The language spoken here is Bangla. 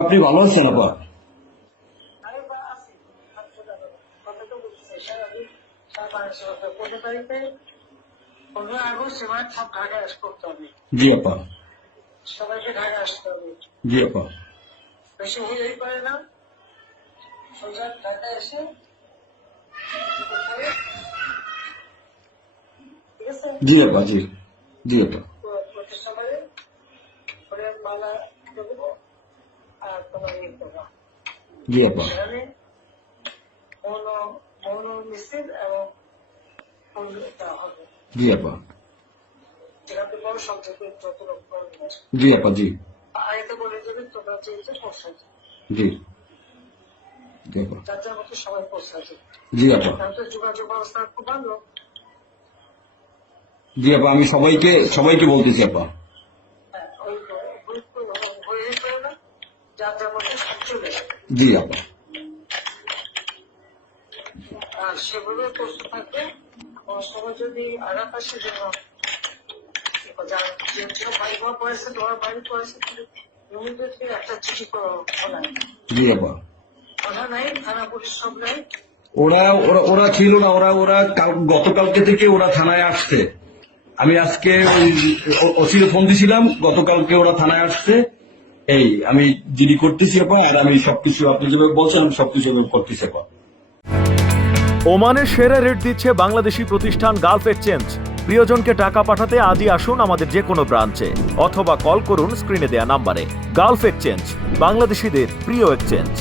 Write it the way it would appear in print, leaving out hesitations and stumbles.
আপনি ভালো আছেন আপা? আমি বা আছি কথা তো বলতেছি সারাদিন 15 তারিখে 15 আগস্ট এবার সব ঢাকায় করতে হবে। জি আপা। সবাইকে ঢাকায় আসতে হবে। জি আপা। বেশি হইলেই পারে না, সোজা ঢাকায় এসে ঠিক আছে জি আপা। জি জি আপা। প্রতিষ্ঠাবারে করে মালা দেবো আর তোমার ইয়ে করবা জি আপা। সেখানে মৌন মৌন মিছিল এবং ফুল দেওয়া হবে। জি আপা। যেখানে বড় সংখ্যকে যত লোক করবে জি আপা। জি আগে বলে দেবে তোমরা যেহেতু পৌঁছাচ্ছে জি জি আপা। যার যার মতো সবাই পৌঁছাচ্ছে। জি আপা। তাহলে যোগাযোগ ব্যবস্থা খুব ভালো। জি আপা, আমি সবাইকে বলতেছি আপা। হ্যাঁ, ওই গুরুত্ব হয়ে পড়ে না, যার যার মতো সব চলে যাবে। জি আপা। আর সেগুলো প্রস্তুত থাকবে। কোনো সময় যদি আঘাত আসে যেন যে ভাই বোন পড়েছে তোমার বাড়ি পড়েছে ইমিডিয়েটলি একটা চিঠি শোনায়। জি আপা। কথা নাই, থানা পুলিশ সব নাই। ওরা ওরা ওরা ছিল না, ওরা ওরা গতকালকে থেকে ওরা থানায় আসছে। আমি আজকে ওই ওসিকে ফোন দিছিলাম, গতকালকে ওরা থানায় আসছে। এই আমি জিডি করতেছি আপা, আর আমি সবকিছু আপনি যেভাবে বলছেন আমি সবকিছু করতেছি আপা। ওমানের সেরা রেট দিচ্ছে বাংলাদেশি প্রতিষ্ঠান গালফ এক্সচেঞ্জ। প্রিয়জনকে টাকা পাঠাতে আজই আসুন আমাদের যে কোনো ব্রাঞ্চে অথবা কল করুন স্ক্রিনে দেয়া নাম্বারে। গালফ এক্সচেঞ্জ, বাংলাদেশিদের প্রিয় এক্সচেঞ্জ।